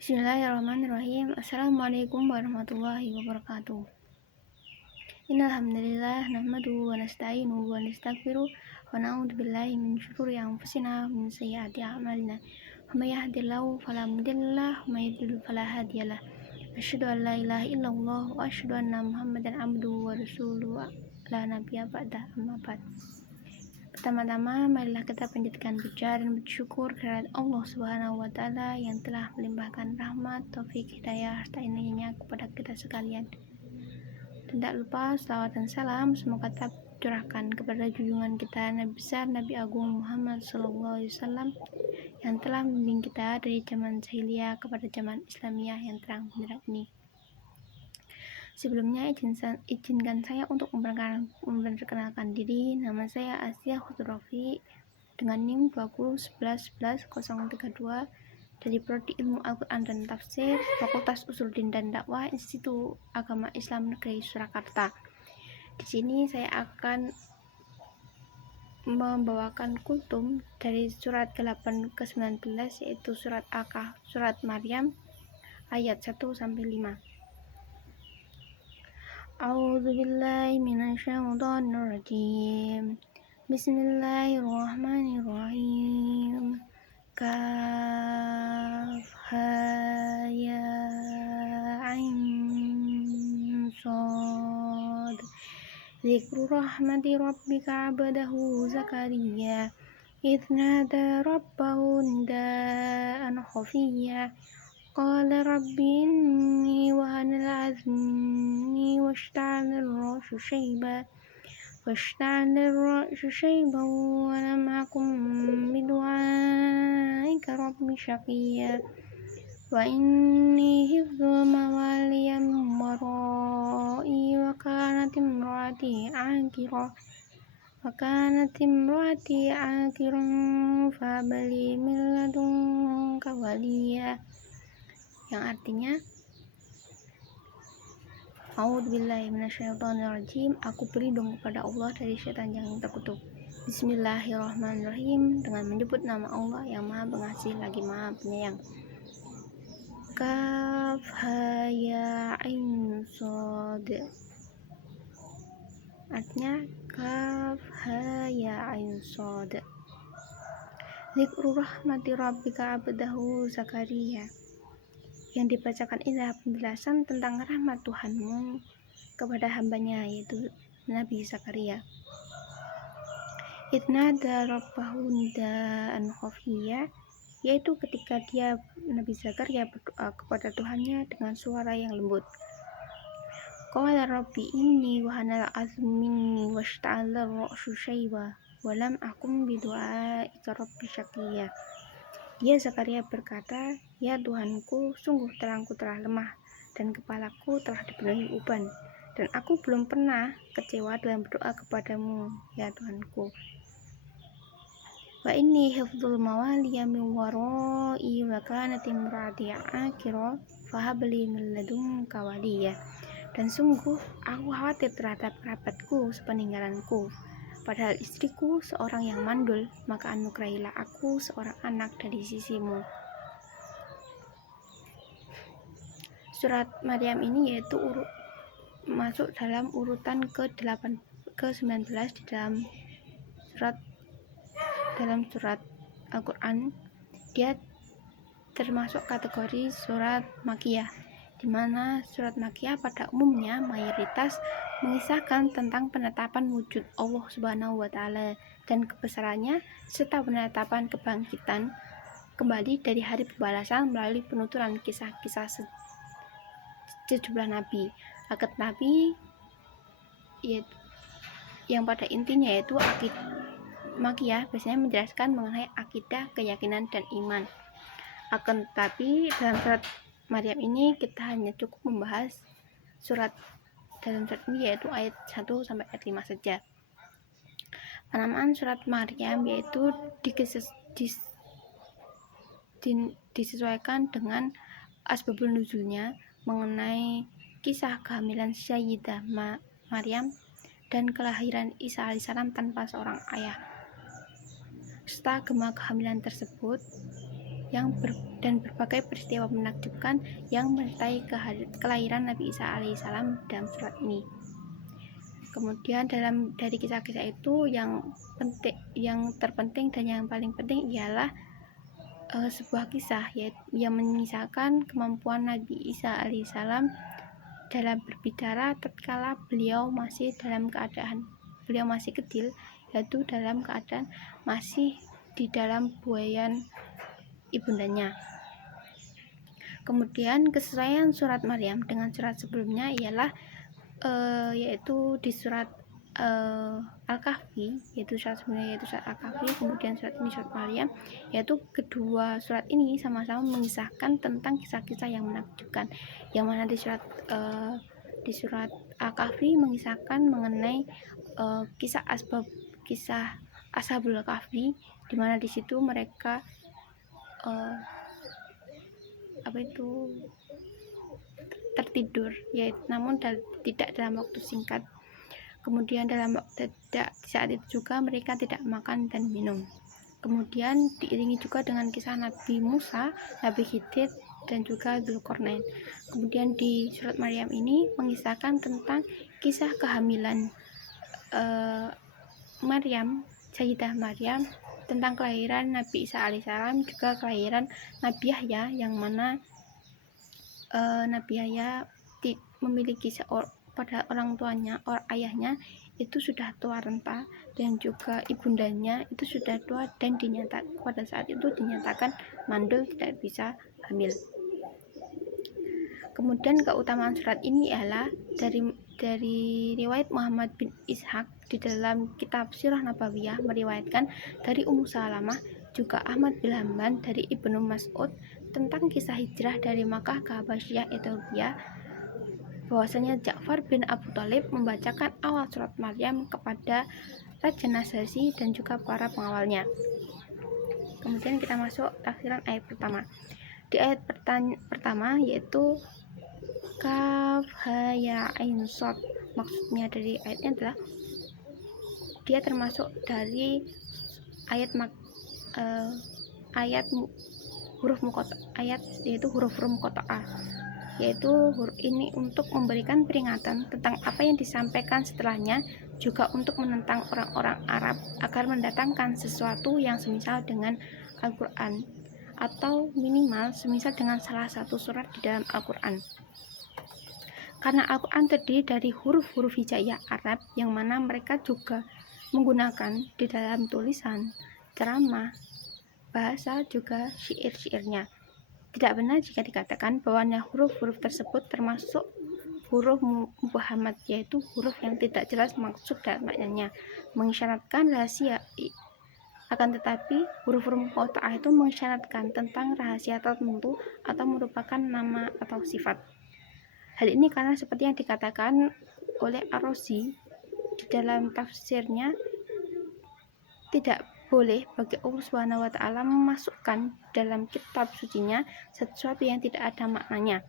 Bismillahirrahmanirrahim. Assalamualaikum warahmatullahi wabarakatuh. Innal hamdalillah nahmaduhu wa nasta'inuhu wa nastaghfiruh wa na'udzu billahi min syururi anfusina wa min sayyiati a'malina. May yahdihillahu fala mudhillalah wa may yudhlil fala hadiyalah. Asyhadu an la ilaha illallah wa asyhadu anna Muhammadan abduhu wa rasuluhu la nabiyya ba'da, amma ba'd. Pertama-tama, marilah kita panjatkan puja dan bersyukur kehadirat Allah Subhanahu wa Ta'ala yang telah melimpahkan rahmat, taufik, hidayah, serta inayahnya kepada kita sekalian. Dan tak lupa salawat dan salam semoga tetap curahkan kepada junjungan kita Nabi besar Nabi Agung Muhammad SAW yang telah membimbing kita dari zaman jahiliyah kepada zaman Islamiyah yang terang benderang ini. Sebelumnya izinkan saya untuk memperkenalkan diri. Nama saya Asya Khudrofi dengan NIM 2011111032 dari Prodi Ilmu Al-Quran dan Tafsir, Fakultas Usuluddin dan Dakwah, Institut Agama Islam Negeri Surakarta. Di sini saya akan membawakan kultum dari surat 8 ke 19, yaitu surat Al-Kahf, surat Maryam ayat 1 sampai 5. A'udzu billahi minasyaitonir rajim. Bismillahirrahmanirrahim. Kaf ha ya ain shad. Dzikru rahmati rabbika 'abdahu Zakaria idz nada rabbahu nidaan khafiyya. Qala rabbi inni wahanal 'azmi washta'ala ar-ra'su shayban wa lam akun bidu'aika rabbi shaqiyya. Wa inni hifdzu mawaliya min wara'i wa kanat imraati 'aqiran fabali min ladunka waliya, yang artinya A'udzubillahi minasyaitonirrajim, aku berlindung kepada Allah dari setan yang terkutuk. Bismillahirrahmanirrahim, dengan menyebut nama Allah yang Maha Pengasih lagi Maha Penyayang. Kaf ha ya ain shad, artinya kaf ha ya ain shad. Dzikru rahmati rabbika 'abdahu Zakaria, yang dibacakan adalah penjelasan tentang rahmat Tuhanmu kepada hambanya, yaitu Nabi Zakaria. Idnada rabbahu nidaan khafiyya, yaitu ketika Nabi Zakaria berdoa kepada Tuhannya dengan suara yang lembut. Qala rabbi inni wahanal 'azmu minni washta'ala ar-ra'su shayba wa lam akun bidu'aika rabbi shaqiyya. Dia Zakaria berkata, ya Tuhanku, sungguh terangku telah lemah dan kepalaku telah dipenuhi uban, dan aku belum pernah kecewa dalam berdoa kepadamu, ya Tuhanku. Wa inni hifdzul mawaliya min wara'i wa kanat imraati 'aqiran fahabli min ladunka waliya. Dan sungguh aku khawatir terhadap kerabatku sepeninggalanku, padahal istriku seorang yang mandul, maka anugerahilah aku seorang anak dari sisimu. Surat Maryam ini yaitu masuk dalam urutan ke-19 di dalam surat Al-Quran. Dia termasuk kategori surat Makkiyah, di mana surat Makkiyah pada umumnya mayoritas mengisahkan tentang penetapan wujud Allah Subhanahu wa Ta'ala dan kebesarannya, serta penetapan kebangkitan kembali dari hari pembalasan melalui penuturan kisah-kisah sejumlah nabi. Akad nabi yang pada intinya yaitu Makkiyah biasanya menjelaskan mengenai akidah, keyakinan, dan iman. Akan tetapi dalam surat Maryam ini kita hanya cukup membahas dalam surat ini yaitu ayat 1 sampai ayat 5 saja. Penamaan surat Maryam yaitu disesuaikan dengan asbabun nuzulnya mengenai kisah kehamilan Sayyidah Maryam dan kelahiran Isa alaihissalam tanpa seorang ayah. Serta gema kehamilan tersebut dan berbagai peristiwa menakjubkan yang menyertai kelahiran Nabi Isa alaihissalam dalam surat ini. Kemudian dari kisah-kisah itu yang terpenting dan yang paling penting ialah sebuah kisah yang menyisakan kemampuan Nabi Isa alaihissalam dalam berbicara tatkala beliau masih kecil, yaitu dalam keadaan masih di dalam buayan ibundanya. Kemudian kesesuaian surat Maryam dengan surat sebelumnya ialah yaitu di surat Al-Kahfi, yaitu surat sebelumnya yaitu surat Al-Kahfi, kemudian surat ini surat Maryam, yaitu kedua surat ini sama-sama mengisahkan tentang kisah-kisah yang menakjubkan, yang mana di surat Al-Kahfi mengisahkan mengenai kisah Ashabul Kahfi, di mana di situ mereka tertidur, namun tidak dalam waktu singkat. Kemudian saat itu juga mereka tidak makan dan minum. Kemudian diiringi juga dengan kisah Nabi Musa, Nabi Khidir, dan juga Dzulqarnain. Kemudian di surat Maryam ini mengisahkan tentang kisah kehamilan Sayyidah Maryam, tentang kelahiran Nabi Isa alaihissalam, juga kelahiran Nabi Yahya, yang mana Nabi Yahya memiliki pada orang tuanya, ayahnya itu sudah tua renta, dan juga ibundanya itu sudah tua, dan pada saat itu dinyatakan mandul, tidak bisa hamil. Kemudian keutamaan surat ini ialah dari riwayat Muhammad bin Ishaq di dalam kitab Sirah Nabawiyah meriwayatkan dari Ummu Salamah, juga Ahmad bin Hanbal dari Ibnu Mas'ud tentang kisah hijrah dari Makkah ke Habasyah Ethiopia, bahwasanya Ja'far bin Abu Thalib membacakan awal surat Maryam kepada Raja Nasrani dan juga para pengawalnya. Kemudian kita masuk tafsiran ayat pertama. Di ayat pertama yaitu Kaf Ha Ya Ain Shad, maksudnya dari ayatnya adalah dia termasuk dari ayat huruf muqatta'ah, yaitu huruf ini untuk memberikan peringatan tentang apa yang disampaikan setelahnya, juga untuk menentang orang-orang Arab agar mendatangkan sesuatu yang semisal dengan Al-Quran, atau minimal semisal dengan salah satu surat di dalam Al-Quran. Karena Al-Quran terdiri dari huruf-huruf hijaiyah Arab, yang mana mereka juga menggunakan di dalam tulisan, ceramah, bahasa, juga syair-syairnya. Tidak benar jika dikatakan bahwa huruf-huruf tersebut termasuk huruf mubhamat, yaitu huruf yang tidak jelas maksud dan maknanya, mengisyaratkan rahasia. Akan tetapi huruf-huruf muqatta'ah itu mengisyaratkan tentang rahasia tertentu atau merupakan nama atau sifat. Hal ini karena seperti yang dikatakan oleh Ar-Razi di dalam tafsirnya, tidak boleh bagi Allah Subhanahu wa Ta'ala memasukkan dalam kitab sucinya sesuatu yang tidak ada maknanya,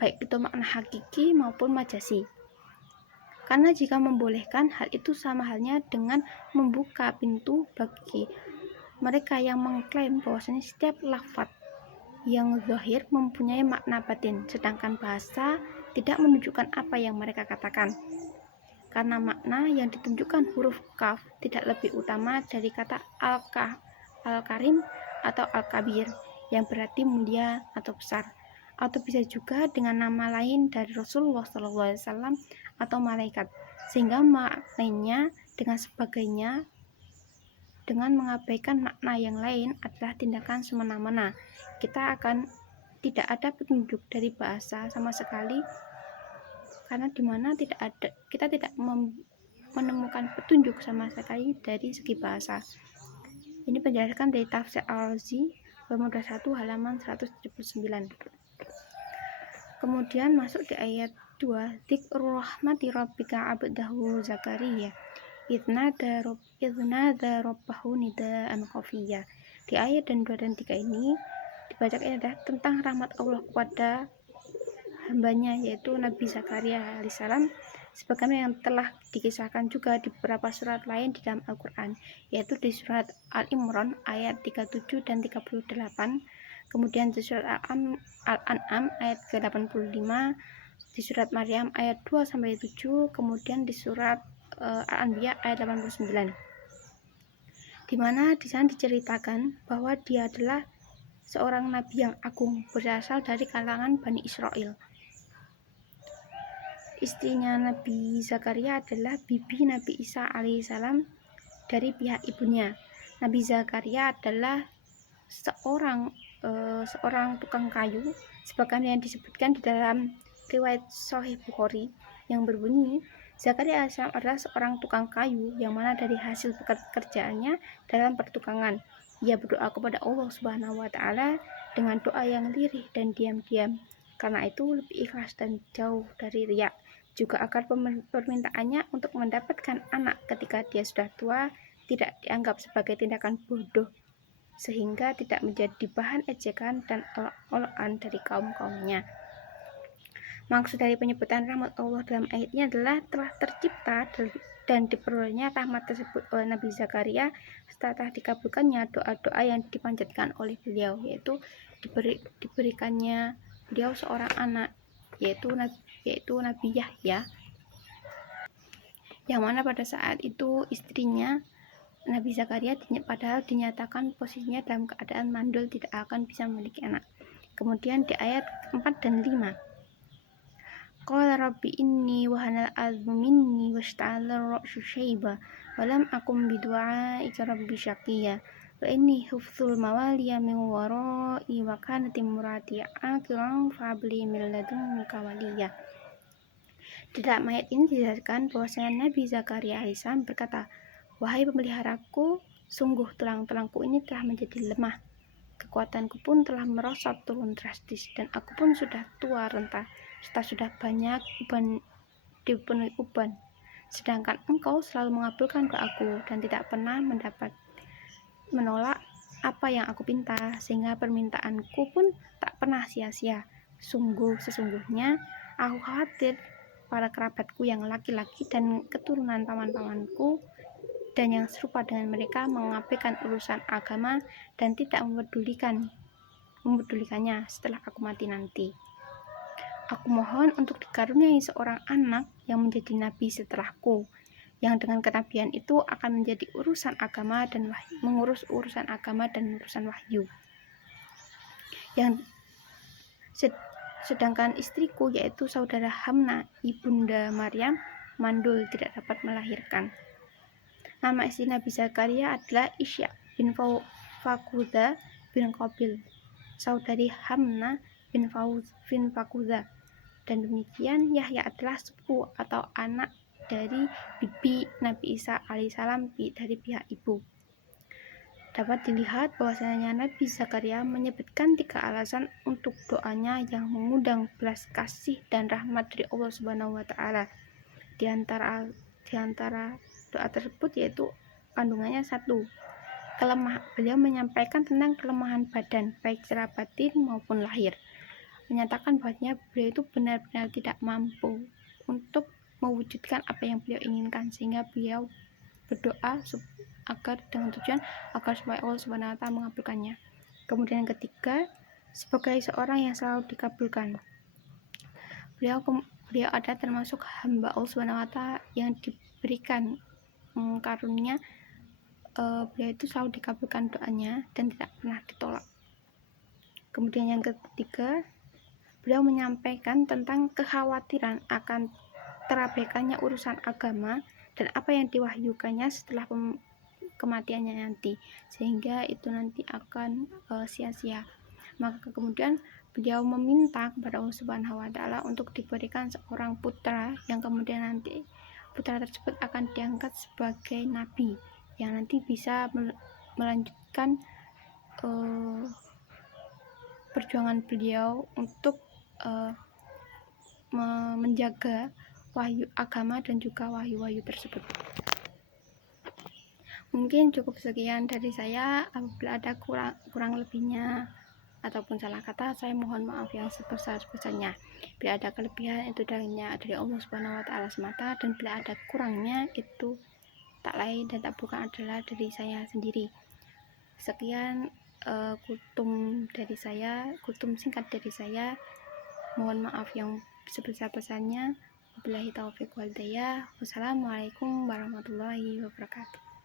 baik itu makna hakiki maupun majasi. Karena jika membolehkan, hal itu sama halnya dengan membuka pintu bagi mereka yang mengklaim bahwasanya setiap lafaz yang zahir mempunyai makna batin, sedangkan bahasa tidak menunjukkan apa yang mereka katakan. Karena makna yang ditunjukkan huruf kaf tidak lebih utama dari kata Al-Karim atau Al-Kabir, yang berarti mulia atau besar, atau bisa juga dengan nama lain dari Rasulullah SAW atau malaikat, sehingga maknanya dengan sebagainya dengan mengabaikan makna yang lain adalah tindakan semena-mena. Kita akan tidak ada petunjuk dari bahasa sama sekali, karena dimana kita tidak menemukan petunjuk sama sekali dari segi bahasa. Ini penjelasan dari tafsir Al-Razi volume 1 halaman 179. Kemudian masuk di ayat 2, Dzikrul rahmati rabbika abdahu Zakaria idnada rabbahu nidaan khafiyya. Di ayat 2 dan 3 ini dibacakan adalah tentang rahmat Allah kepada hambanya, yaitu Nabi Zakaria alaihissalam, sebagaimana yang telah dikisahkan juga di beberapa surat lain di dalam Al-Quran, yaitu di surat Al-Imran ayat 37 dan 38. kemudian di surat Al-An'am ayat ke-85, di surat Maryam ayat 2-7, kemudian di surat Al-Anbiya ayat 89, di mana di sana diceritakan bahwa dia adalah seorang nabi yang agung berasal dari kalangan Bani Israel. Istrinya Nabi Zakaria adalah bibi Nabi Isa alaihissalam dari pihak ibunya. Nabi Zakaria adalah seorang tukang kayu, sebagaimana yang disebutkan di dalam riwayat Sahih Bukhari yang berbunyi, Zakaria alaihissalam adalah seorang tukang kayu yang mana dari hasil pekerjaannya dalam pertukangan ia berdoa kepada Allah Subhanahu wa taala dengan doa yang lirih dan diam-diam. Karena itu lebih ikhlas dan jauh dari riya. Juga agar permintaannya untuk mendapatkan anak ketika dia sudah tua tidak dianggap sebagai tindakan bodoh, sehingga tidak menjadi bahan ejekan dan olok-olokan dari kaum-kaumnya. Maksud dari penyebutan rahmat Allah dalam ayat ini adalah telah tercipta dan diperolehnya rahmat tersebut oleh Nabi Zakaria setelah dikabulkannya doa-doa yang dipanjatkan oleh beliau, yaitu diberikannya beliau seorang anak, yaitu Nabi Yahya, yang mana pada saat itu istrinya Nabi Zakaria padahal dinyatakan posisinya dalam keadaan mandul, tidak akan bisa memiliki anak. Kemudian di ayat 4 dan 5, Qala rabbi inni wahanal azmu minni washta'ala ra'su syaiba wa lam akum bidu'aika rabbi syaqiyya wa inni hufdzul mawaliya min wara'i wa kanat imrati aqiran fa'abli min ladunka waliyya. Di dalam ayat ini dijelaskan bahwasanya Nabi Zakaria alaihissalam berkata, wahai pemeliharaku, sungguh tulang-tulangku ini telah menjadi lemah, kekuatanku pun telah merosot turun drastis, dan aku pun sudah tua renta, serta sudah banyak dipenuhi uban. Sedangkan engkau selalu mengabulkan doaku dan tidak pernah menolak apa yang aku pinta, sehingga permintaanku pun tak pernah sia-sia. Sesungguhnya aku khawatir para kerabatku yang laki-laki dan keturunan paman-pamanku dan yang serupa dengan mereka mengabaikan urusan agama dan tidak mempedulikannya setelah aku mati nanti. Aku mohon untuk dikaruniai seorang anak yang menjadi nabi setelahku, yang dengan kenabian itu akan menjadi urusan agama dan mengurus urusan agama dan urusan wahyu. Sedangkan istriku, yaitu saudara Hamna ibunda Maryam, mandul tidak dapat melahirkan. Nama istri Nabi Zakaria adalah Isya bin Fakudha bin Qabil, saudari Hamna bin Fakudha. Dan demikian Yahya adalah sepupu atau anak dari bibi Nabi Isa alaihissalam dari pihak ibu. Dapat dilihat bahwasanya Nabi Zakaria menyebutkan 3 alasan untuk doanya yang mengundang belas kasih dan rahmat dari Allah Subhanahu wa taala. Di antara doa tersebut yaitu kandungannya 1, beliau menyampaikan tentang kelemahan badan baik secara batin maupun lahir, menyatakan bahwasanya beliau itu benar-benar tidak mampu untuk mewujudkan apa yang beliau inginkan, sehingga beliau berdoa agar dengan tujuan agar supaya Allah Subhanahu wa taala mengabulkannya. Kemudian yang ketiga, sebagai seorang yang selalu dikabulkan, beliau ada termasuk hamba Allah Subhanahu wa taala yang diberikan karunia, beliau itu selalu dikabulkan doanya dan tidak pernah ditolak. Kemudian yang ketiga, beliau menyampaikan tentang kekhawatiran akan terabaikannya urusan agama dan apa yang diwahyukannya setelah kematiannya nanti, sehingga itu nanti akan sia-sia. Maka kemudian beliau meminta kepada Allah Subhanahu wa taala untuk diberikan seorang putra yang kemudian nanti putra tersebut akan diangkat sebagai nabi yang nanti bisa melanjutkan perjuangan beliau untuk menjaga wahyu agama dan juga wahyu-wahyu tersebut. Mungkin cukup sekian dari saya. Apabila ada kurang lebihnya ataupun salah kata, saya mohon maaf yang sebesar-besarnya. Bila ada kelebihan itu dari Allah Subhanahu wa taala semata, dan bila ada kurangnya itu tak lain dan tak bukan adalah dari saya sendiri. Sekian, kutum singkat dari saya. Mohon maaf yang sebesar-besarnya. Wabillahi taufiq wal hidayah. Wassalamualaikum warahmatullahi wabarakatuh.